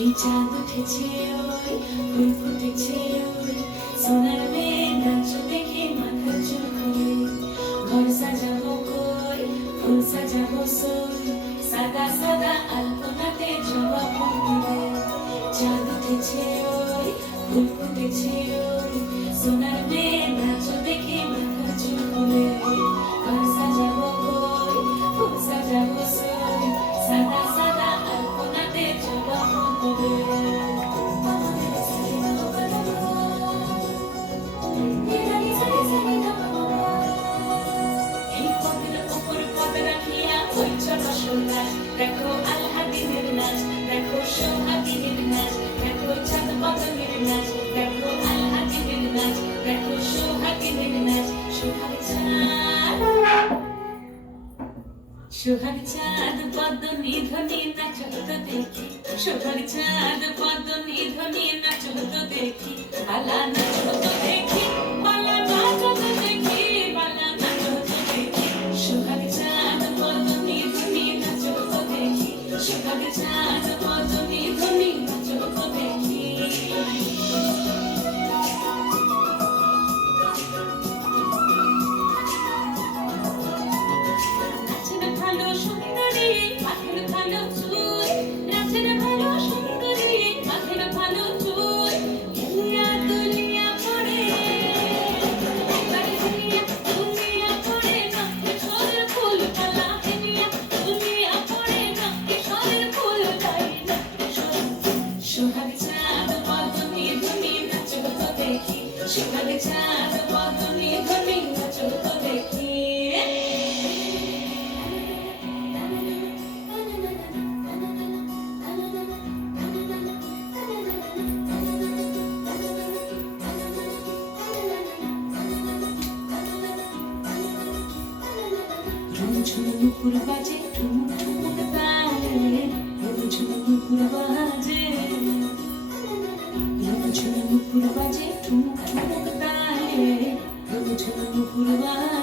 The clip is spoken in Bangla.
এই চাঁদ উঠেছে ওই ফুল ফুটেছে ওই সোনার মেয়ে নাচ দেখে মাথা চুল করে ঘর সাজাবো কই ফুল সাজাবো সই সাদা সাদা আলপনাতে জবা ফুল দিবে চাঁদ উঠেছে ওই ফুল ফুটেছে ওই সোনার মেয়ে নাচ দেখে মাথা চুল করে ঘর সাজাবো কই ফুল সাজাবো সই সাদা সাদা আলপনাতে জবা ফুল দিবে দেখো আল্লাদিনের নাচ দেখো সোহাগিনীর নাচ দেখো চাঁদ বদনের নাচ দেখো আল্লাদিনের নাচ দেখো সোহাগিনীর নাচ সোহাগ চাঁদ বদনী ধ্বনি নাচ তো দেখি সোহাগ চাঁদ বদনী ধ্বনি নাচ তো দেখি বালা নাচ তো দেখি বালা নাচ তো দেখি বালা নাচ তো দেখি সোহাগ চাঁদ বদনী ধ্বনি নাচ তো দেখি সোহাগ চাঁদ বদনী ধ্বনি নাচ তো দেখি সোহাগ চাঁদ বদনী ধ্বনি নাচ তো দেখি সোহাগ চাঁদ বদনী ধ্বনি নাচ তো দেখি ঝুমঝুমুকুর বাজে ঠুমঠুমুক তালে ঝুমঝুমুকুর বাজে ঝুমঝুমুকুর বাজে ঠুমঠুমুক তালে ঝুমঝুমুকুর বাজে